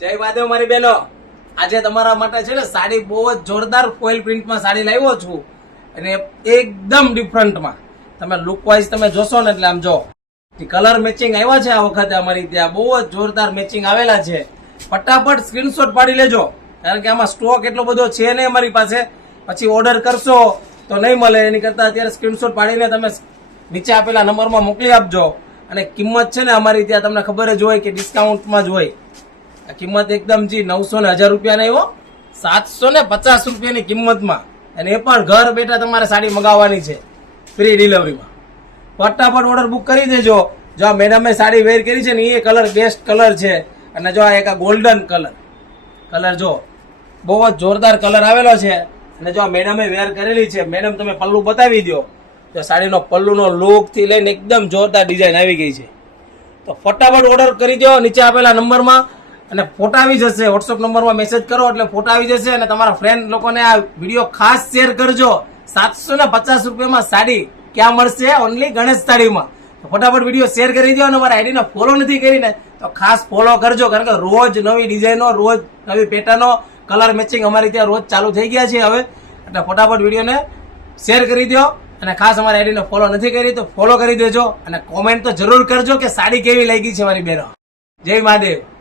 જય મહાદેવ મારી બહેનો, આજે તમારા માટે છે ને સાડી બહુ જ જોરદાર ફોઇલ પ્રિન્ટમાં સાડી લાવ્યો છું અને એકદમ ડિફરન્ટમાં. તમે લુક વાઇઝ તમે જોશો ને એટલે આમ જો કલર મેચિંગ આવ્યા છે આ વખતે અમારી ત્યાં બહુ જ જોરદાર મેચિંગ આવેલા છે. ફટાફટ સ્ક્રીનશોટ પાડી લેજો, કારણ કે આમાં સ્ટોક એટલો બધો છે નહીં અમારી પાસે, પછી ઓર્ડર કરશો તો નહીં મળે. એની કરતા અત્યારે સ્ક્રીનશોટ પાડીને તમે નીચે આપેલા નંબરમાં મોકલી આપજો. અને કિંમત છે ને અમારી ત્યાં તમને ખબર જ હોય કે ડિસ્કાઉન્ટમાં જ હોય. આ કિંમત એકદમ જી 900 ને 1000 રૂપિયા નહીં હો, 750 રૂપિયાની કિંમતમાં, અને એ પણ ઘર બેઠા તમારે સાડી મંગાવવાની છે ફ્રી ડિલિવરીમાં. ફટાફટ ઓર્ડર બુક કરી દેજો. જો આ મેડમે સાડી વેર કરી છે ને એ કલર બેસ્ટ કલર છે. અને જો આ એક ગોલ્ડન કલર જો બહુ જ જોરદાર કલર આવેલો છે. અને જો આ મેડમે વેર કરેલી છે. મેડમ તમે પલ્લું બતાવી દો. જો સાડીનો પલ્લુનો લુક થી લઈને એકદમ જોરદાર ડિઝાઇન આવી ગઈ છે. તો ફટાફટ ઓર્ડર કરી દો નીચે આપેલા નંબરમાં, અને ફોટા આવી જશે. વોટ્સઅપ નંબરમાં મેસેજ કરો એટલે ફોટા આવી જશે. અને તમારા ફ્રેન્ડ લોકોને આ વિડીયો ખાસ શેર કરજો. 750 રૂપિયામાં સાડી ક્યાં મળશે? ઓનલી ગણેશ સાડીમાં. તો ફટાફટ વિડીયો શેર કરી દો. અને અમારા આઈડીને ફોલો નથી કરીને તો ખાસ ફોલો કરજો, કારણ કે રોજ નવી ડિઝાઇનો, રોજ નવી પેટર્નો, કલર મેચિંગ અમારી ત્યાં રોજ ચાલુ થઈ ગયા છે હવે. એટલે ફટાફટ વિડીયોને શેર કરી દો. અને ખાસ અમારી આઈડીને ફોલો નથી કરી તો ફોલો કરી દેજો. અને કોમેન્ટ તો જરૂર કરજો કે સાડી કેવી લાગી છે મારી બહેનો. જય મહાદેવ.